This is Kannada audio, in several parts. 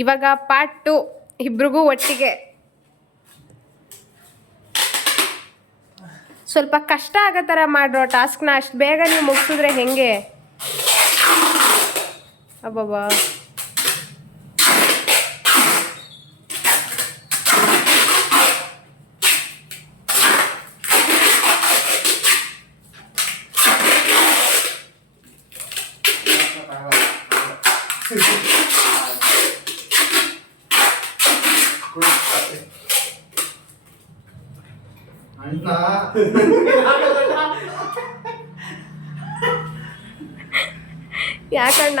ಇವಾಗ ಪಾರ್ಟ್ 2 ಇಬ್ರಿಗೂ ಒಟ್ಟಿಗೆ. ಸ್ವಲ್ಪ ಕಷ್ಟ ಆಗೋ ಥರ ಮಾಡ್ರೋ ಟಾಸ್ಕ್ನ. ಅಷ್ಟು ಬೇಗ ನೀವು ಮುಗಿಸಿದ್ರೆ ಹೆಂಗೆ? ಅಬ್ಬಬ್ಬಾ, ಯಾಕಣ್ಣ?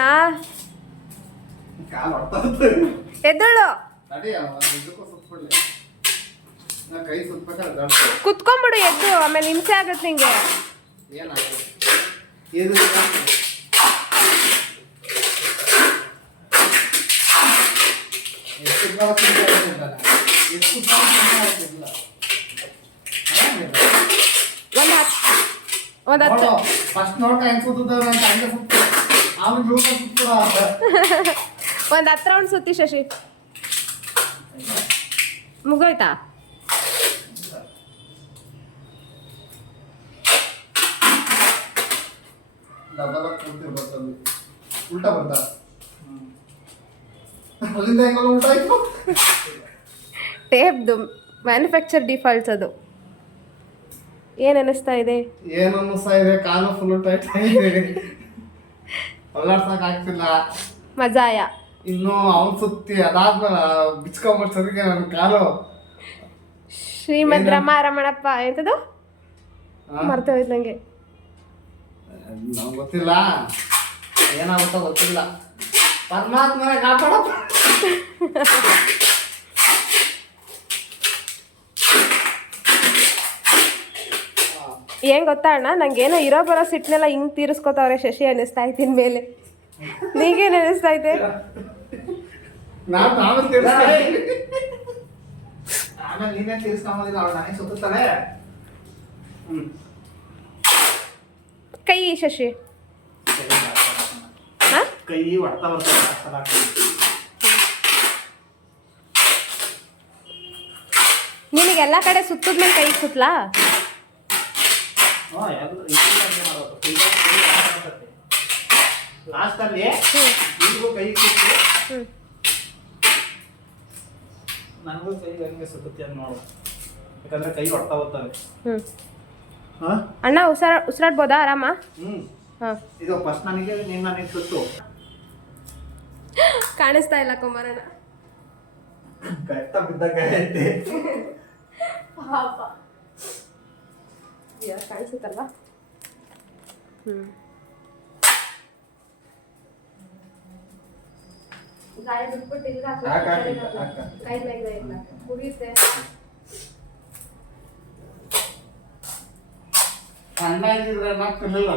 ಎದ್ದಳು, ಕುತ್ಕೊಂಡ್ಬಿಡು ಎದ್ದು, ಆಮೇಲೆ ಹಿಂಸೆ ಆಗತ್ತೆ ನಿಂಗೆ. ಒಂದು 10 ರೌಂಡ್ ಸುತ್ತಿ ಶಶಿ. ಮುಗೋಯ್ತಾ? ಟೇಪ್ದು ಮ್ಯಾನುಫ್ಯಾಕ್ಚರ್ ಡಿಫಾಲ್ಟ್ಸ್ ಅದು. ಏನ್ ಅನಿಸ್ತಾ ಇದೆ? ಕಾಲು ಫುಲ್ ಟೈಟ್ ಆಗಿದೆ, ಆಗ್ತಿಲ್ಲ. ಮಜಾಯ ಇನ್ನು ಅವನ್ ಸುತ್ತಿ ಅದಾದ್ಮೇಲೆ ಬಿಚ್ಕೊಂಬಿಟ್ಟು ಸರಿಗೆ ನನ್ನ ಕಾಲು. ಶ್ರೀಮದ್ ರಮಣಪ್ಪ ಎಂತದು ಮರ್ತೆ ಹೋಯ್ತು ನಂಗೆ. ನಂಗೆ ಗೊತ್ತಿಲ್ಲ, ಏನಾಗುತ್ತೋ ಗೊತ್ತಿಲ್ಲ. ಪರಮಾತ್ಮನ ಕಾಪಾಡಪ್ಪ. ಏನ್ ಗೊತ್ತಾ ಅಣ್ಣ, ನಂಗೇನೋ ಇರೋ ಬರೋ ಸಿಟ್ನೆಲ್ಲ ಹಿಂಗ್ ತೀರಿಸ್ಕೊತಾವ್ರೆ ಶಶಿ ಅನ್ನಿಸ್ತಾ ಇದ್ದೀನಿ ಮೇಲೆ. ನೀಗೇನ್ ಅನ್ನಿಸ್ತಾ ಇದೆ? ನೀನೇ ತೀರಿಸ್ಕೊಂಬೋದಿಲ್ಲ, ಅವಳು ನನಗೆ ಸುತ್ತಾಳೆ. ಕೈ ಶಶಿ ಕೈ ಹೊಡ್ತಾ ಬರ್ತಾರೆ. ನಿನಗೆ ಎಲ್ಲ ಕಡೆ ಸುತ್ತದ್ಮೇಲೆ ಕೈ ಸುತ್ತಲಾ? ಲಾಸ್ಟ್ ಅಲ್ಲಿ ಕೈ ಸುತ್ತು, ನನಗೂ ಕೈ ಹಂಗೆ ಸುತ್ತುತ್ತೆ ಅಂತ ನೋಡು, ಯಾಕಂದ್ರೆ ಕೈ ಹೊಡ್ತಾ ಹೋಗ್ತವೆ. ಅಣ್ಣ ಉಸಿರಾಡ್ಬೋದಾ ಆರಾಮ? ಇದು ಫಸ್ಟ್ ನನಗೆ, ನೀನು ನನಗೆ ಸುತ್ತು. ಕಾಣಿಸ್ತಾ ಇಲ್ಲ ಕುಮಾರಣ್ಣ, ಕಟ್ಟ ಬಿದ್ದಾಗ ಐತೆ. ಕಾಣಿಸುತ್ತಲ್ವಾ? ಗಾಯ ಬಿಟ್ಬಿಟ್ಟಿಲ್ಲ, ಕೈ ಮೇಲೆ ಇಲ್ಲ ಕುಡಿಯುತ್ತೆ. ಸಣ್ಣ ಇದ್ದಿದ್ರೆ ನಾಕ್ತಿರ್ಲಿಲ್ಲ.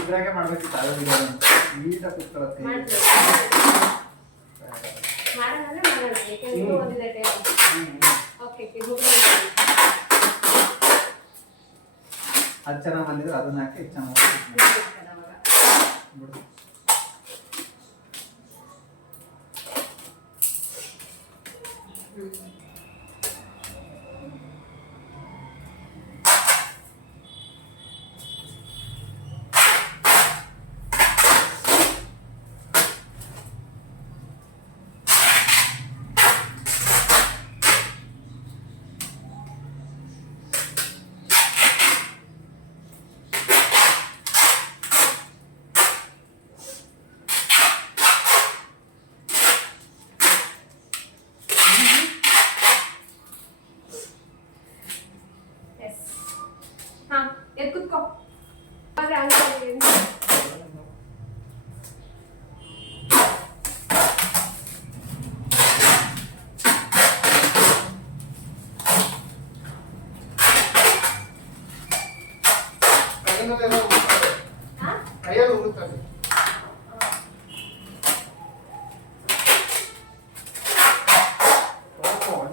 ಇದ್ರಾಗೆ ಮಾಡ್ಬೇಕಿತ್ತು, ಆಗೋದಿಲ್ಲ. ನೀಟಾಗಿ ಕೂತ್ಕೊಳ್ಳೋಕೆ ಅದು ಚೆನ್ನಾಗಿ ಬಂದಿದ್ರೆ ಅದನ್ನ ಹಾಕಿ ಚೆನ್ನಾಗಿ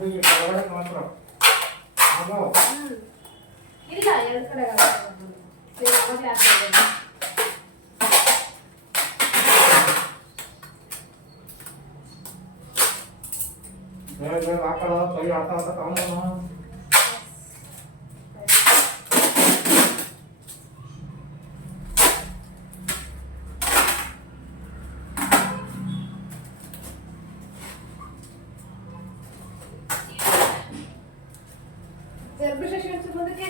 ಅದಕ್ಕೆ ಕೆಳಗಡೆ ಮಾತ್ರ ಆಗೋ. ಇಲ್ಲ ಎರಡು ಕಡೆ ಬೇಗ ಬೇಗ ಹಾಕಲ್ಲ ಕೈ ಆಡ್ತಾ ಆಡ್ತಾ ತಗೊಂಡು ಮುಂದಕ್ಕೆ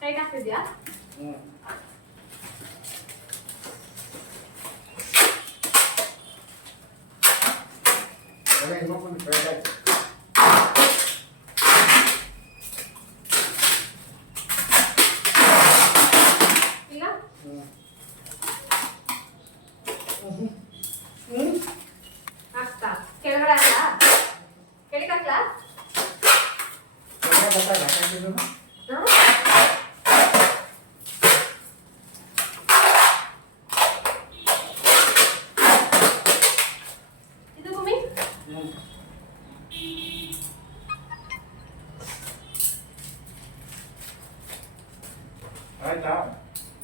ಟೈಟ್ ಆಗ್ತಿದ್ಯಾ? ಇನ್ನೊಂದು ಬೇಡ ಈಗ ಹಾಕ್ತಾ ಕೆಳಗಡೆ ಹಾಕ್ಲಾ? ಕೆಳಗೆ ಹಾಕ್ಲಾ? ಇದು ಭೂಮಿ ಆಯ್ತಾ?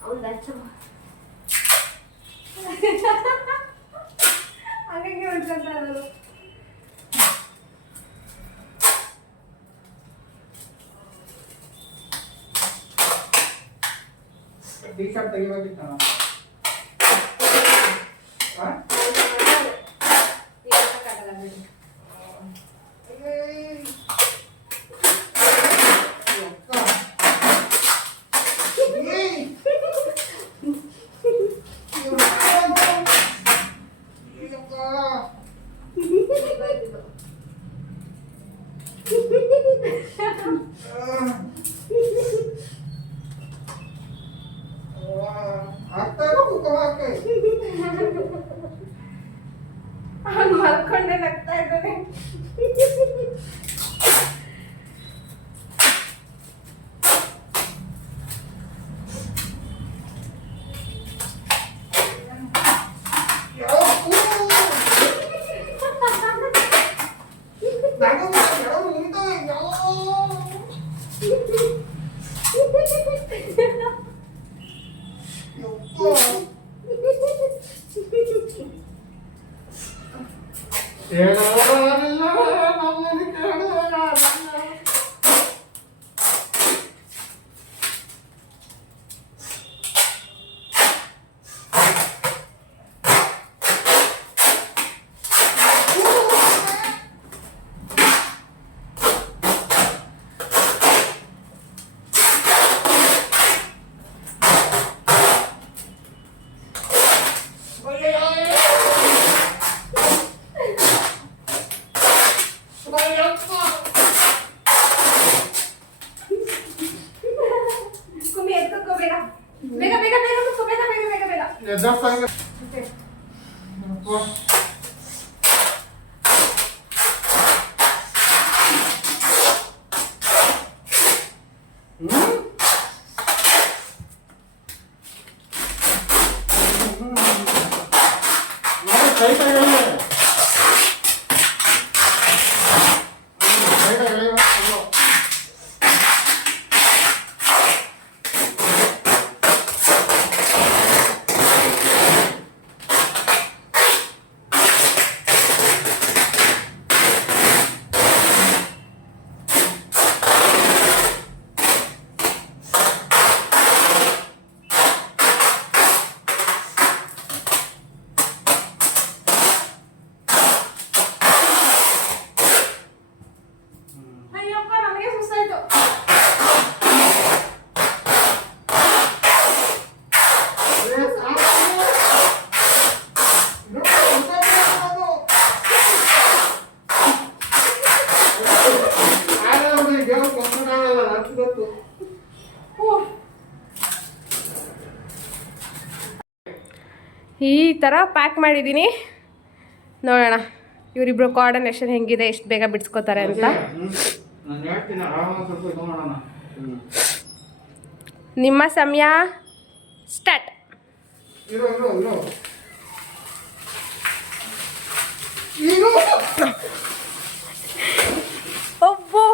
ಹೌದಾ? ಹಂಗಾಗಿ ಹೊಡ್ಕೊಂತಾರೆ ಟೀ ಶರ್ಟ್ ತೆಗಿಬೇಕಿತ್ತ ಮಲ್ಕೊಂಡೆ ನಗ್ತಾ ಇದ್ದಾನೆ. ಕುಮ್ಮಿ ಎತ್ಕೋ ಬೇಗ ಬೇಗ ಬೇಗ ಬೇಗ ಕುತ್ಕೋ ಬೇಗ ಬೇಗ ಬೇಗ ಬೇಗ ಅಯ್ಯಪ್ಪ ನನಗೆ ಸುಸ್ತಾಯ್ತು. ಗೊತ್ತು. ಈ ಥರ ಪ್ಯಾಕ್ ಮಾಡಿದ್ದೀನಿ, ನೋಡೋಣ ಇವರಿಬ್ರು ಕೋಆರ್ಡಿನೇಷನ್ ಹೆಂಗಿದೆ, ಎಷ್ಟು ಬೇಗ ಬಿಡಿಸ್ಕೋತಾರೆ ಅಂತ. ನಾನು ಹೇಳ್ತೀನಿ ಆರಾಮಾಗಿ ಸ್ವಲ್ಪ ಇದು ಮಾಡೋಣ. ನಿಮ್ಮ ಸಮಯ ಸ್ಟಾರ್ಟ್. ಇರೋ ಇರೋ ಇರೋ ಇರೋ. ಒಬ್ಬು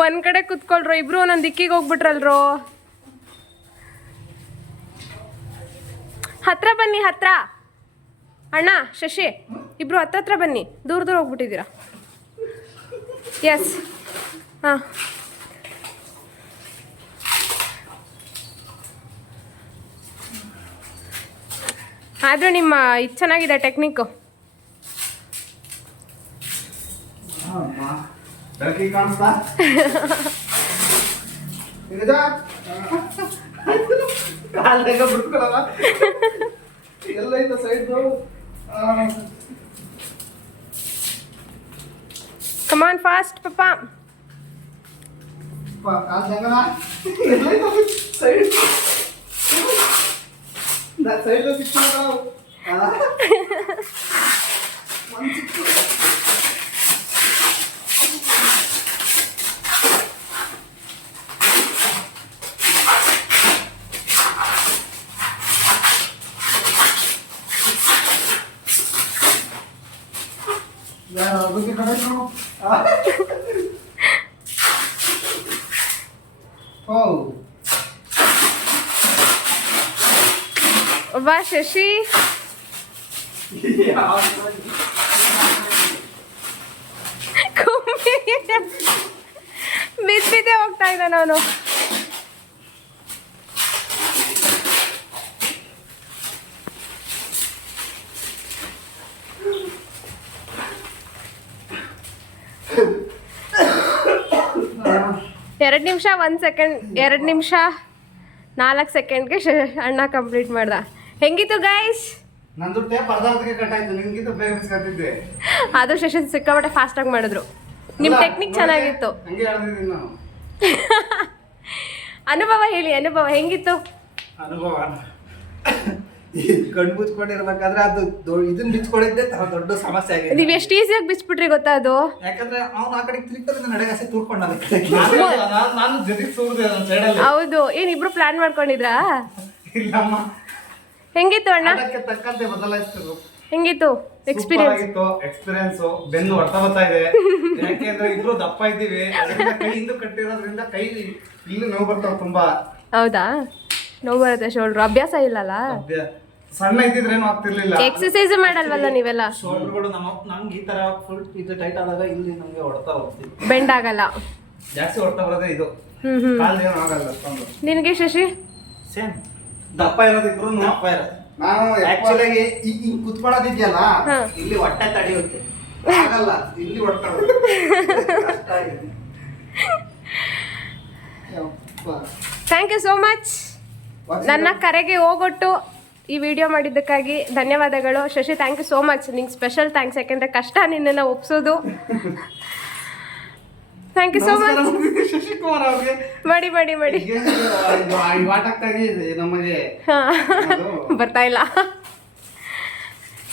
ಒಂದ್ ಕಡೆ ಕುತ್ಕೊಳ್ರು, ಇಬ್ರು ಒಂದೊಂದು ದಿಕ್ಕಿಗೆ ಹೋಗ್ಬಿಟ್ರಲ್ರು. ಹತ್ರ ಬನ್ನಿ, ಹತ್ರ. ಅಣ್ಣ ಶಶಿ ಇಬ್ರು ಹತ್ರ ಬನ್ನಿ, ದೂರ ದೂರ ಹೋಗ್ಬಿಟ್ಟಿದ್ದೀರಾ. ಎಸ್ ಹಾಂ, ಆದರೂ ನಿಮ್ಮ ಇದು ಚೆನ್ನಾಗಿದೆ ಟೆಕ್ನಿಕ್ಕು. ಬೆಳಕಿಗೆ ಕಾಣಿಸ್ತಾ ಕಾಲ್ದಾಗ ಬಿಡ್ಕೊಳಲ್ಲ ಎಲ್ಲ ಐತ ಸೈಡ್ದು. ಕಮಾನ್ ಫಾಸ್ಟ್ ಪಪ್ಪ. ಕಾಲ್ದಂಗಲ್ಲ ಎಲ್ಲ ಐತ ಸೈಡ್. ನಾ ಸೈಡ್లో ಸಿಕ್ಕಿಲ್ಲ. ಒಂದು ಸಿಕ್ಕು. ವಾ ಶಶಿ, ಬಿದ್ದೆ ಹೋಗ್ತಾ ಇದ್ದಾನೆ ಅವನು. ಎರಡು ನಿಮಿಷ 1 ಸೆಕೆಂಡ್, 2 ನಿಮಿಷ 4 ಸೆಕೆಂಡ್ಗೆ ಅಣ್ಣ ಕಂಪ್ಲೀಟ್ ಮಾಡ್ದ. ಹೆಂಗಿತ್ತು ಗೈಸ್? ನಂದು ಟೇಪ್ ಅರ್ಧಕ್ಕೆ ಕಟ್ ಆಯ್ತು, ನಿಂಗಿಂತ ಬೇಗ ಬಿಸ್ಕತ್ತಿದ್ದೆ. ಆದ್ರೂ ಶಶಿ ಸಿಕ್ಕಾಪಟ್ಟೆ ಫಾಸ್ಟಾಗಿ ಮಾಡಿದ್ರು. ನಿಮ್ಮ ಟೆಕ್ನಿಕ್ ಚೆನ್ನಾಗಿತ್ತು. ಹಂಗೆ ಹೇಳ್ತಿದ್ದೀನಿ ನಾನು. ಅನುಭವ ಹೇಳಿ, ಅನುಭವ ಹೆಂಗಿತ್ತು? ಅನುಭವ ಕಣ್ಣು ಮುಚ್ಕೊಂಡಿರ್ಬೇಕಾದ್ರೆ ಅದು ಇದನ್ನ ಬಿಚ್ಕೊಂಡಿದ್ದೆ ದೊಡ್ಡ ಸಮಸ್ಯೆ ಆಗಿದೆ. ನೀವು ಎಷ್ಟು ಈಸಿಯಾಗಿ ಬಿಚ್ಬಿಟ್ರಿ ಗೊತ್ತಾ ಅದು? ಯಾಕಂದ್ರೆ ಅವ್ನು ಆ ಕಡೆ ತಿರುಗ್ತಾರೆ, ನಡೆಗಾಸೆ ತೂರ್ಕೊಂಡ. ನಾನು ಜೊತೆಗೆ ತೂರ್ದೆ ನನ್ನ ಸೈಡಲ್ಲಿ. ಹೌದು, ಏನಿಬ್ರು ಪ್ಲಾನ್ ಮಾಡ್ಕೊಂಡಿದ್ರಾ? ಇಲ್ಲಮ್ಮ. ಹೆಂಗಿತ್ತು ಅಣ್ಣ? ಅದಕ್ಕೆ ತಕ್ಕಂತೆ ಬದಲಾಯಿಸ್ತಿದ್ರು. ಹೆಂಗಿತ್ತು ಎಕ್ಸ್ಪೀರಿಯನ್ಸ್? ಎಕ್ಸ್ಪೀರಿಯನ್ಸ್ ಬೆನ್ನು ಹೊಡ್ತಾ ಬರ್ತಾ ಇದೆ. ಯಾಕೆಂದ್ರೆ ಇಬ್ರು ದಪ್ಪ ಇದ್ದೀವಿ, ಅದರಿಂದ ಕೈ ಹಿಂದೆ ಕಟ್ಟಿರೋದ್ರಿಂದ ಕೈ ಇಲ್ಲಿ ನೋವು ಬರ್ತಾವ ತುಂಬಾ. ಹೌದಾ? ನೋವು ಬರುತ್ತೆ ಶೋಲ್ಡ್ರ್, ಅಭ್ಯಾಸ ಇಲ್ಲಲ್ಲ. ಸಣ್ಣ ಇದ್ದಿದ್ರೇನು ಆಗ್ತಿರ್ಲಿಲ್ಲ. ಎಕ್ಸರ್ಸೈಸ್ ಮಾಡಲ್ವಲ್ಲ ನೀವೆಲ್ಲ? ಶೋಲ್ಡರ್ಗಳು ನಂಗೆ ಈ ತರ ಫುಲ್ ಇದು ಟೈಟ್ ಆದಾಗ ಇಲ್ಲಿ ನಮ್ಗೆ ಹೊಡ್ತಾ ಹೋಗ್ತೀವಿ, ಬೆಂಡ್ ಆಗಲ್ಲ. ಜಾಸ್ತಿ ಹೊಡ್ತಾ ಬರೋದೇ ಇದು. ಕಾಲ್ ಏನು ಆಗಲ್ಲ ಅಷ್ಟೊಂದು. ನಿನಗೆ ಶಶಿ? ಸೇಮ್ ದಪ್ಪ ಇರೋದು ಇಬ್ರು ದಪ್ಪ ಇರೋದು. ನಾನು ಆಕ್ಚುಲಿ ಹಿಂಗ್ ಕುತ್ಕೊಳ್ಳೋದಿದ್ಯಲ್ಲ, ಇಲ್ಲಿ ಹೊಟ್ಟೆ ತಡೆಯುತ್ತೆ, ಆಗಲ್ಲ ಇಲ್ಲಿ ಹೊಡ್ತಾ ಥ್ಯಾಂಕ್ ಯು ಸೋ ಮಚ್. ನನ್ನ ಕರೆಗೆ ಹೋಗೊಟ್ಟು ಈ ವಿಡಿಯೋ ಮಾಡಿದ್ದಕ್ಕಾಗಿ ಧನ್ಯವಾದಗಳು Shashi. Thank you so much. ನಿಂಗೆ ಸ್ಪೆಷಲ್ ಥ್ಯಾಂಕ್ಸ್, ಯಾಕೆಂದರೆ ಕಷ್ಟ ನಿನ್ನನ್ನು ಒಪ್ಸೋದು. Thank you so much. Shashikumar ಅವ್ರಿಗೆ ಮಾಡಿ ಮಾಡಿ ಮಾಡಿ. ನಮಗೆ ಬರ್ತಾ ಇಲ್ಲ.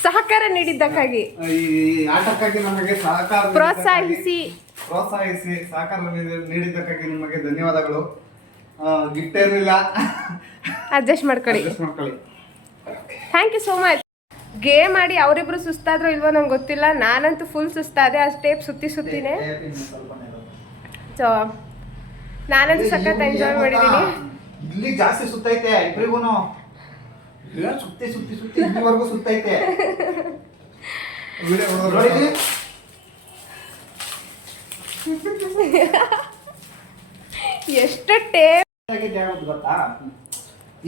ಸಹಕಾರ ನೀಡಿದ್ದಕ್ಕಾಗಿ, ಈ ಆಟಕ್ಕಾಗಿ ನಮಗೆ ಪ್ರೋತ್ಸಾಹಿಸಿ ಸಹಕಾರ ನೀಡಿದ್ದಕ್ಕಾಗಿ ನಿಮಗೆ ಧನ್ಯವಾದಗಳು. ಗಿಟ್ಟೇನಿಲ್ಲ, ಅಡ್ಜಸ್ಟ್ ಮಾಡ್ಕೊಳ್ಳಿ. Thank you so much. Game ಮಾಡಿ ಅವರಿಬ್ರು ಸುಸ್ತಾದ್ರೂ ಇಲ್ವೋ ನಂಗೆ ಗೊತ್ತಿಲ್ಲ, ನಾನಂತೂ ಫುಲ್ ಸುಸ್ತಾದೆ. ಆ ಟೇಪ್ ಸುತ್ತಿನೇ. ಸೊ ನಾನಂತೂ ಸಖತ್ ಎಂಜಾಯ್ ಮಾಡಿದ್ದೀನಿ. ಇಲ್ಲಿ ಜಾಸ್ತಿ ಸುತ್ತೈತೆ ಇಬ್ರಿಗೂ, ಸುತ್ತಿ ಸುತ್ತಿ ಸುತ್ತಿ ಇಲ್ಲಿವರೆಗೂ ಸುತ್ತೈತೆ. ಎಷ್ಟು ಟೇಪ್ ಗೊತ್ತಾ?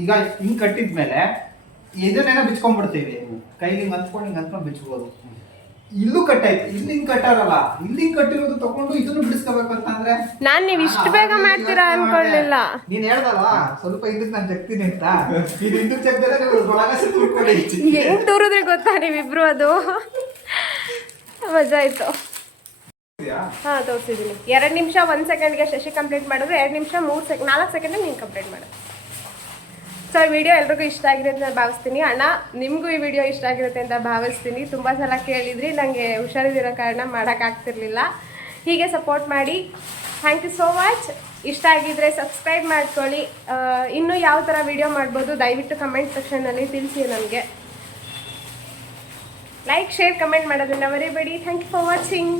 ಈಗ ಹಿಂಗ್ ಕಟ್ಟಿದ್ಮೇಲೆ ಇದನ್ನೇನೋ ಬಿಚ್ಕೊಂಡ್ಬಿಡ್ತೀವಿ, ಕೈಲಿ ಹಿಂಗೆ ಹಂಚ್ಕೊಂಡು ಬಿಚ್ಬೋದು. ಇಲ್ಲೂ ಕಟ್ಟಾಯ್ತು, ಇಲ್ಲಿ ಹಿಂಗ್ ಕಟ್ಟಾರಲ್ಲ, ಇಲ್ಲಿ ಹಿಂಗ್ ಕಟ್ಟಿರೋದು ತಗೊಂಡು ಇದನ್ನು ಬಿಡಿಸ್ಕೋಬೇಕು ಅಂತಂದ್ರೆ ನಾನ್ ನೀವ್ ಇಷ್ಟು ಬೇಗ ಮಾಡ್ತೀರಾ ಅನ್ಕೊಳ್ಳಿಲ್ಲ. ನೀನ್ ಹೇಳ್ದಲ್ಲ ಸ್ವಲ್ಪ ಹಿಂದಕ್ಕೆ ನಾನು ಜಗ್ತೀನಿ ಅಂತ, ಇದು ಹಿಂದಕ್ಕೆ ಜಗ್ದರೆ ನೀವು ಒಳಗ ಸುತ್ಕೊಂಡು ಹೆಂಗ್ ದೂರದ್ರೆ ಗೊತ್ತಾ ನೀವಿಬ್ರು, ಅದು ಮಜಾ ಆಯ್ತು. ಹಾ ತೋರಿಸಿದ್ದೀನಿ. 2 ನಿಮಿಷ 1 ಸೆಕೆಂಡ್ಗೆ ಶಶಿ ಕಂಪ್ಲೀಟ್ ಮಾಡಿದ್ರೆ 2 ನಿಮಿಷ 4 ಸೆಕೆಂಡ್ ನೀನು ಕಂಪ್ಲೀಟ್ ಮಾಡು. ಸೊ ಈ ವಿಡಿಯೋ ಎಲ್ರಿಗೂ ಇಷ್ಟ ಆಗಿದೆ ಅಂತ ಭಾವಿಸ್ತೀನಿ. ಅಣ್ಣ ನಿಮಗೂ ಈ ವಿಡಿಯೋ ಇಷ್ಟ ಆಗಿರುತ್ತೆ ಅಂತ ಭಾವಿಸ್ತೀನಿ. ತುಂಬ ಸಲ ಕೇಳಿದ್ರಿ, ನನಗೆ ಹುಷಾರಿದಿರೋ ಕಾರಣ ಮಾಡೋಕ್ಕಾಗ್ತಿರ್ಲಿಲ್ಲ. ಹೀಗೆ ಸಪೋರ್ಟ್ ಮಾಡಿ. Thank you so much. ಇಷ್ಟ ಆಗಿದ್ರೆ ಸಬ್ಸ್ಕ್ರೈಬ್ ಮಾಡ್ಕೊಳ್ಳಿ. ಇನ್ನೂ ಯಾವ ಥರ ವಿಡಿಯೋ ಮಾಡ್ಬೋದು ದಯವಿಟ್ಟು ಕಮೆಂಟ್ ಸೆಕ್ಷನಲ್ಲಿ ತಿಳಿಸಿ ನನಗೆ. ಲೈಕ್ ಶೇರ್ ಕಮೆಂಟ್ ಮಾಡೋದನ್ನ ಮರಿಬೇಡಿ. Thank you for watching.